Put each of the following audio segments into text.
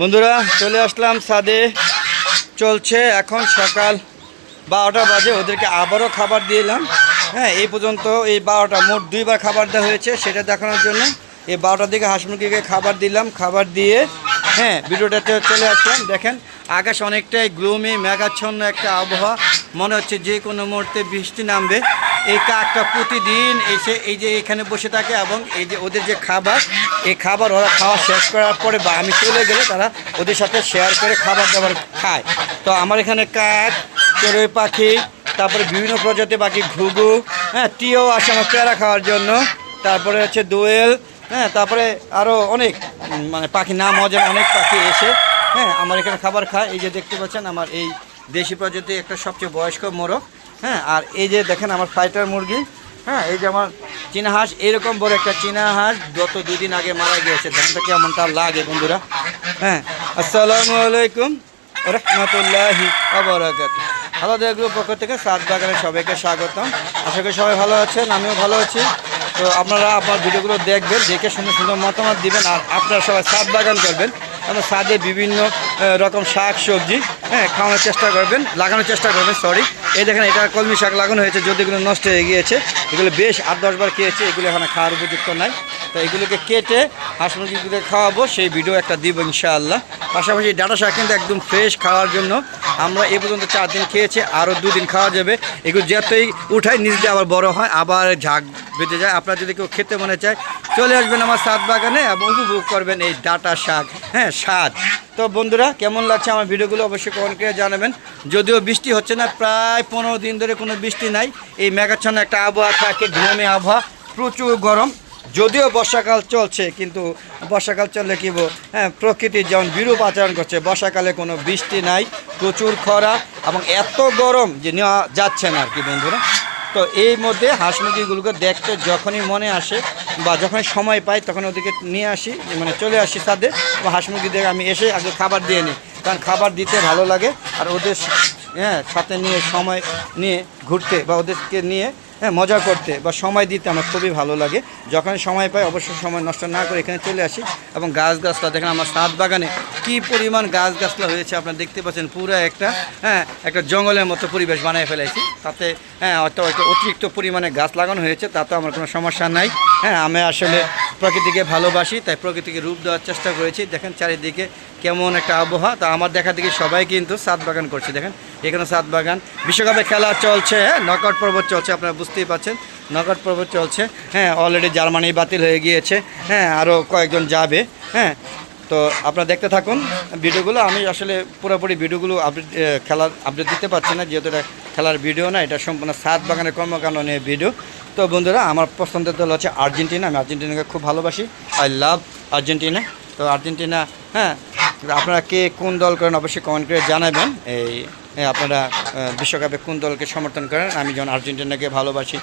বন্ধুরা চলে আসলাম ছাদে। চলছে এখন সকাল 12টা বাজে। ওদেরকে আবারও খাবার দিলাম। হ্যাঁ, এই পর্যন্ত এই 12টা মোট 2বার খাবার দেওয়া হয়েছে, সেটা দেখানোর জন্য এই 12টার দিকে হাঁস মুরগিকে খাবার দিলাম। খাবার দিয়ে ভিডিওটাতে চলে আসলাম। দেখেন আকাশ অনেকটাই গ্লুমি, মেঘাচ্ছন্ন একটা আবহাওয়া, মনে হচ্ছে যে কোনো মুহূর্তে বৃষ্টি নামবে। এই কাকটা প্রতিদিন এসে এই যে এখানে বসে থাকে এবং এই যে ওদের যে খাবার, এই খাবার ওরা খাওয়া শেষ করার পরে বা আমি চলে গেলে তারা ওদের সাথে শেয়ার করে খাবার দাবার খায়। তো আমার এখানে কাক, চড়ুই পাখি, তারপরে বিভিন্ন প্রজাতির পাখি, ঘুঘু, টিও আসে আমার পেয়ারা খাওয়ার জন্য। তারপরে হচ্ছে দোয়েল, তারপরে আরও অনেক মানে পাখি নাম অজানা অনেক পাখি এসে আমার এখানে খাবার খায়। এই যে দেখতে পাচ্ছেন আমার এই দেশি প্রজাতির একটা সবচেয়ে বয়স্ক মোরগ। আর এই যে দেখেন আমার ফাইটার মুরগি। এই যে আমার চীনা হাঁস, এরকম বড় একটা চীনা হাঁস গত 2 দিন আগে মারা গিয়েছে। ধানটা কেমন তার লাগে বন্ধুরা। আসসালামু আলাইকুম রহমতুল্লাহি ওয়া বারাকাতুহু। আলাদা গ্রুপ পক্ষ থেকে সাত বাগানের সবাইকে স্বাগতম। আশা করি সবাই ভালো আছেন, আমিও ভালো আছি। তো আপনারা আপনার ভিডিওগুলো দেখবেন, দেখে সুন্দর সুন্দর মতামত দিবেন। আর আপনারা সবাই ছাদ বাগান করবেন, আপনার ছাদে বিভিন্ন রকম শাক সবজি খাওয়ানোর চেষ্টা করবেন, লাগানোর চেষ্টা করবেন। এই দেখেন এটা কলমি শাক লাগানো হয়েছে, যদিগুলো নষ্ট হয়ে গিয়েছে। এগুলো বেশ 8-10 বার খেয়েছে, এগুলো এখন খাওয়ার উপযুক্ত নাই। তো এগুলোকে কেটে হাঁস মুরগিগুলো খাওয়াবো, সেই ভিডিও একটা দিব ইনশাআল্লাহ। পাশাপাশি ডাঁটা শাক কিন্তু একদম ফ্রেশ খাওয়ার জন্য আমরা এ পর্যন্ত 4 দিন খেয়েছি, আরও 2 দিন খাওয়া যাবে। এগুলো যতই উঠায় নিজ দিয়ে আবার বড় হয়, আবার ঝাঁক বেঁধে যায়। আপনারা যদি কেউ খেতে মনে চায় চলে আসবেন আমার ছাদ বাগানে এবং উপভোগ করবেন এই ডাঁটা শাক স্বাদ। তো বন্ধুরা কেমন লাগছে আমার ভিডিওগুলো অবশ্যই কমেন্ট করে জানাবেন। যদিও বৃষ্টি হচ্ছে না, প্রায় 15 দিন ধরে কোনো বৃষ্টি নাই। এই মেঘাচ্ছন্ন একটা আবহাওয়া থাকে, ঘুমে আবহাওয়া, প্রচুর গরম। যদিও বর্ষাকাল চলছে, কিন্তু বর্ষাকাল চললে কি প্রকৃতির যেমন বিরূপ আচরণ করছে। বর্ষাকালে কোনো বৃষ্টি নাই, প্রচুর খরা এবং এত গরম যে নেওয়া যাচ্ছে না আর কি বন্ধুরা। তো এই মধ্যে হাঁস মুরগিগুলোকে দেখতে যখনই মনে আসে বা যখনই সময় পাই তখন ওদেরকে নিয়ে আসি, মানে চলে আসি ছাদে। বা হাঁস মুরগি দেখে আমি এসে আগে খাবার দিয়ে নিই, কারণ খাবার দিতে ভালো লাগে। আর ওদের সাথে নিয়ে সময় নিয়ে ঘুরতে বা ওদেরকে নিয়ে মজা করতে বা সময় দিতে আমার খুবই ভালো লাগে। যখন সময় পাই অবশ্যই সময় নষ্ট না করে এখানে চলে আসি। এবং গাছগাছলা দেখেন আমার ছাদ বাগানে কী পরিমাণ গাছগাছলা হয়েছে আপনারা দেখতে পাচ্ছেন। পুরো একটা জঙ্গলের মতো পরিবেশ বানিয়ে ফেলেছি। তাতে হয়তো অতিরিক্ত পরিমাণে গাছ লাগানো হয়েছে, তাতে আমার কোনো সমস্যা নাই। আমি আসলে প্রকৃতিকে ভালোবাসি, তাই প্রকৃতিকে রূপ দেওয়ার চেষ্টা করেছি। দেখেন চারিদিকে কেমন একটা আবহাওয়া। তা আমার দেখা দেখি সবাই কিন্তু ছাদ বাগান করছে। দেখেন এখানে ছাদ বাগান। বিশ্বকাপে খেলা চলছে, নকআউট পর্ব চলছে, আপনারা বুঝতেই পারছেন নকআউট পর্ব চলছে। অলরেডি জার্মানি বাতিল হয়ে গিয়েছে, আরও কয়েকজন যাবে। তো আপনারা দেখতে থাকুন ভিডিওগুলো। আমি আসলে পুরোপুরি ভিডিওগুলো খেলার আপডেট দিতে পারছি না, যেহেতু এটা খেলার ভিডিও না, এটা সম্পূর্ণ ছাদ বাগানের কর্মকাণ্ড নিয়ে ভিডিও। তো বন্ধুরা আমার পছন্দের দল হচ্ছে আর্জেন্টিনা। আমি আর্জেন্টিনাকে খুব ভালোবাসি, আই লাভ আর্জেন্টিনা। তো আর্জেন্টিনা আপনারা কে কোন দল করেন অবশ্যই কমেন্ট করে জানাবেন। আপনারা বিশ্বকাপে কোন দলকে সমর্থন করেন। আমি যেমন আর্জেন্টিনাকে ভালোবাসি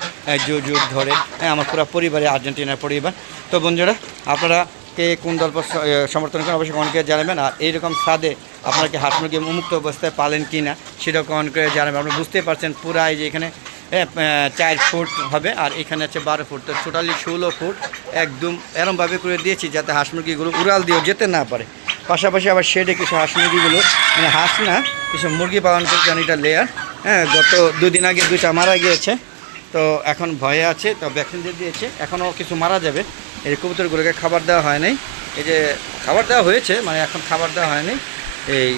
যুগ যুগ ধরে, আমার পুরো পরিবারে আর্জেন্টিনার পরিবার। তো বন্ধুরা আপনারা কে কোন দল সমর্থন করেন অবশ্যই কমেন্ট করে জানাবেন। আর এইরকম ছাদে আপনারা কি হাঁস মুরগি মুক্ত অবস্থায় পালেন কি না সেটাও কমেন্ট করে জানাবেন। আপনারা বুঝতেই পারছেন পুরা এই যে এখানে 4 ফুট হবে আর এখানে আছে 12 ফুট, তো টোটালি 16 ফুট একদম এরমভাবে করে দিয়েছি যাতে হাঁস মুরগিগুলো উড়াল দিয়েও যেতে না পারে। পাশাপাশি আবার শেডে কিছু হাঁস মুরগিগুলো, মানে হাঁস না, কিছু মুরগি পালন করছে। কারণ এটা লেয়ার, গত 2 দিন আগে 2টা মারা গিয়েছে, তো এখন ভয়ে আছে। তো ভ্যাকসিন দিয়ে দিয়েছে, এখনও কিছু মারা যাবে। এই কবুতরগুলোকে খাবার দেওয়া হয় নাই, এই যে খাবার দেওয়া হয়েছে, মানে এখন খাবার দেওয়া হয়নি। এই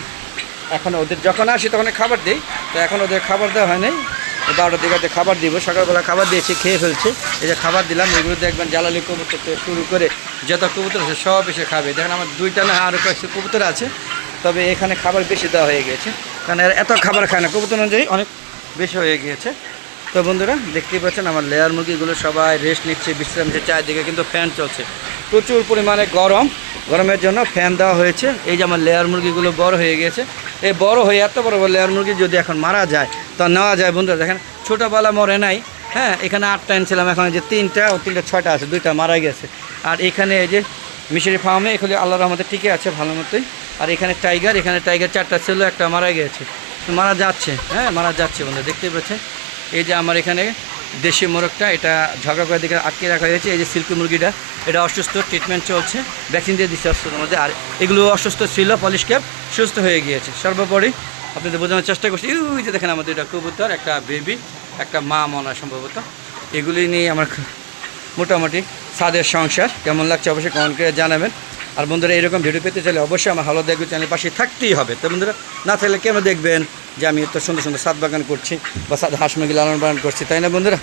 এখন ওদের যখন আসি তখন খাবার দিই, তো এখন ওদের খাবার দেওয়া হয় নাই। 12টার দিকে খাবার দিব, সকালবেলা খাবার দিয়েছি, খেয়ে ফেলছে। এই যে খাবার দিলাম, এগুলো দেখবেন জ্বালালি কবুতর থেকে শুরু করে যত কবুতর আছে সব এসে খাবে। দেখেন আমার 2টা না আরও কয়েকটা কবুতর আছে, তবে এখানে খাবার বেশি দেওয়া হয়ে গেছে, কারণ এরা এত খাবার খায় না, কবুতর অনুযায়ী অনেক বেশি হয়ে গিয়েছে। তো বন্ধুরা দেখতেই পাচ্ছেন আমার লেয়ার মুরগিগুলো সবাই রেস্ট নিচ্ছে, বিশ্রাম নিচ্ছে। চারিদিকে কিন্তু ফ্যান চলছে, প্রচুর পরিমাণে গরমের জন্য ফ্যান দেওয়া হয়েছে। এই যে আমার লেয়ার মুরগিগুলো বড় হয়ে গেছে। এই বড় হয়ে এত বড় লেয়ার মুরগি যদি এখন মারা যায় তা নেওয়া যায় বন্ধুরা। দেখেন ছোটোবেলা মরে নাই, এখানে 8টা এনেছিলাম, এখন যে 3টা ও 3টা 6টা আছে, 2টা মারা গেছে। আর এখানে এই যে মিশরি ফার্মে এখানে আল্লাহর রহমতে টিকে আছে ভালো মতোই। আর এখানে টাইগার 4টা ছিল, একটা মারা গেছে, মারা যাচ্ছে, মারা যাচ্ছে বন্ধুরা দেখতেই পাচ্ছেন। এই যে আমার এখানে দেশি মোরগটা, এটা ঝগড়া করে দিকে আটকে রাখা হয়েছে। এই যে সিল্কি মুরগিটা এটা অসুস্থ, ট্রিটমেন্ট চলছে, ভ্যাকসিন দিয়ে দিচ্ছে অসুস্থতার মধ্যে। আর এগুলো অসুস্থ ছিল, পলিশ ক্যাপ সুস্থ হয়ে গিয়েছে। সর্বোপরি আপনাদের বোঝানোর চেষ্টা করছি, ওই যে দেখেন আমাদের এটা কবুতর, একটা বেবি, একটা মা মনে হয় সম্ভবত। এগুলি নিয়ে আমার মোটামুটি ছাদের সংসার। কেমন লাগছে অবশ্যই কমেন্ট করে জানাবেন। আর বন্ধুরা এরকম ভিডিও পেতে চাইলে অবশ্যই আমার হালো দেখবে চ্যানেলের পাশে থাকতেই হবে। তো বন্ধুরা না থাকলে কেন দেখবেন যে আমি এত সুন্দর সুন্দর ছাদ বাগান করছি বা ছাদ হাঁস মুরগি লালন পালন করছি, তাই না বন্ধুরা?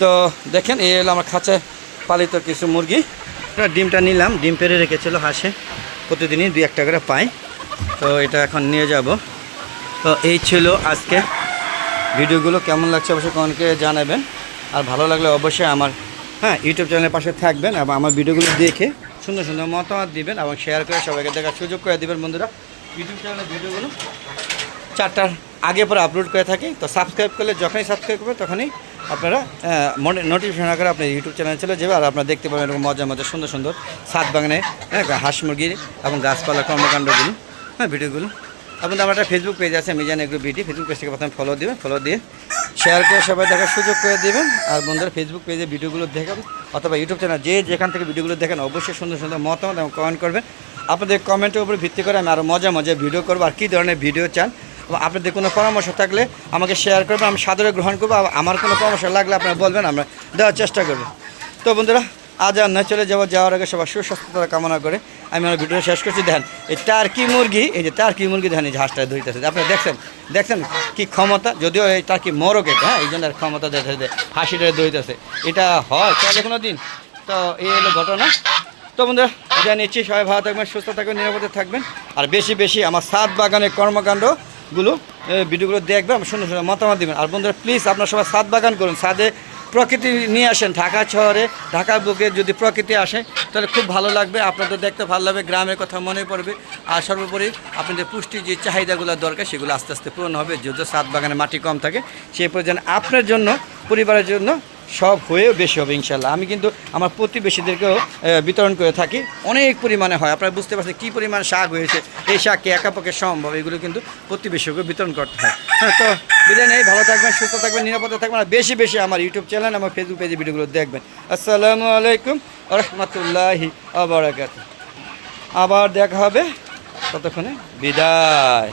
তো দেখেন এই হলো আমার খাঁচায় পালিত কিছু মুরগি। ডিমটা নিলাম, ডিম পেরে রেখেছিল হাঁসে, প্রতিদিনই 2-1 করে পাই। তো এটা এখন নিয়ে যাব। তো এই ছিল আজকে ভিডিওগুলো। কেমন লাগছে অবশ্যই কমেন্ট করে জানাবেন। আর ভালো লাগলে অবশ্যই আমার ইউটিউব চ্যানেলের পাশে থাকবেন এবং আমার ভিডিওগুলো দেখে সুন্দর সুন্দর মতামত দিবেন এবং শেয়ার করে সবাইকে দেখার সুযোগ করে দেবেন। বন্ধুরা ইউটিউব চ্যানেলের ভিডিওগুলো 4টার আগে পরে আপলোড করে থাকি। তো সাবস্ক্রাইব করলে যখনই সাবস্ক্রাইব করবেন তখনই আপনারা নোটিফিকেশন আকারে আপনার ইউটিউব চ্যানেলে চলে যাবে। আর আপনারা দেখতে পাবেন এরকম মজা মজা সুন্দর সুন্দর ছাদ বাগানে হাঁস মুরগির এবং গাছপালা কর্মকাণ্ডগুলো, ভিডিওগুলো। আপনাদের আমার একটা ফেসবুক পেজ আছে, Mizan agro BD. Facebook page থেকে প্রথমে ফলো দিবেন, ফলো দিয়ে শেয়ার করে সবাই দেখার সুযোগ করে দেবেন। আর বন্ধুরা ফেসবুক পেজে ভিডিওগুলো দেখেন অথবা ইউটিউব চ্যানেল যেখান থেকে ভিডিওগুলো দেখেন অবশ্যই সুন্দর সুন্দর মতামত এবং কমেন্ট করবেন। আপনাদের কমেন্টের উপর ভিত্তি করে আমি আরও মজা মজা ভিডিও করবো। আর কী ধরনের ভিডিও চান আপনাদের কোনো পরামর্শ থাকলে আমাকে শেয়ার করবেন, আমি সাদরে গ্রহণ করবো। আমার কোনো পরামর্শ লাগলে আপনারা বলবেন, আমরা দেওয়ার চেষ্টা করবো। তো বন্ধুরা আজ আর না চলে যাওয়ার আগে সবার সুস্বাস্থ্যতা কামনা করে আমি আমার ভিডিওটা শেষ করছি। দেখেন এই টার্কি মুরগি, এই যে টার্কি মুরগি দেখেন এই যে হাঁসটা ধরতেছে, আপনারা দেখছেন কি ক্ষমতা। যদিও এই টার্কি মরকে, এই জন্য ক্ষমতা দেখে হাসিটা ধরতেছে। এটা হয় চলে কোনো দিন। তো এই হলো ঘটনা। তো বন্ধুরা বিদায় নিচ্ছি, সবাই ভালো থাকবেন, সুস্থ থাকবেন, নিরাপদে থাকবেন। আর বেশি বেশি আমার ছাদ বাগানের কর্মকাণ্ডগুলো ভিডিওগুলো দেখবেন, সুন্দর সুন্দর মতামত দেবেন। আর বন্ধুরা প্লিজ আপনারা সবাই ছাদ বাগান করুন, ছাদে প্রকৃতি নিয়ে আসেন। ঢাকা শহরে, ঢাকার বুকে যদি প্রকৃতি আসে তাহলে খুব ভালো লাগবে, আপনাদের দেখতে ভালো লাগবে, গ্রামের কথা মনে পড়বে। আর সর্বোপরি আপনাদের পুষ্টির যে চাহিদাগুলো দরকার সেগুলো আস্তে আস্তে পূরণ হবে। যদিও ছাদ বাগানে মাটি কম থাকে, সেই প্রয়োজন আপনার জন্য, পরিবারের জন্য সব হয়েও বেশি হবে ইনশাল্লাহ। আমি কিন্তু আমার প্রতিবেশীদেরকেও বিতরণ করে থাকি, অনেক পরিমাণে হয়। আপনারা বুঝতে পারছেন কী পরিমাণ শাক হয়েছে। এই শাককে একাপক্ষে সম্ভব, এগুলো কিন্তু প্রতিবেশীকে বিতরণ করতে হয়। তো বিদায় নেই, ভালো থাকবেন, সুস্থ থাকবেন, নিরাপদে থাকবেন। আর বেশি বেশি আমার ইউটিউব চ্যানেল, আমার ফেসবুক পেজে ভিডিওগুলো দেখবেন। আসসালামু আলাইকুম ওয়া রাহমাতুল্লাহি ওয়া বারাকাতুহু। আবার দেখা হবে, ততক্ষণে বিদায়।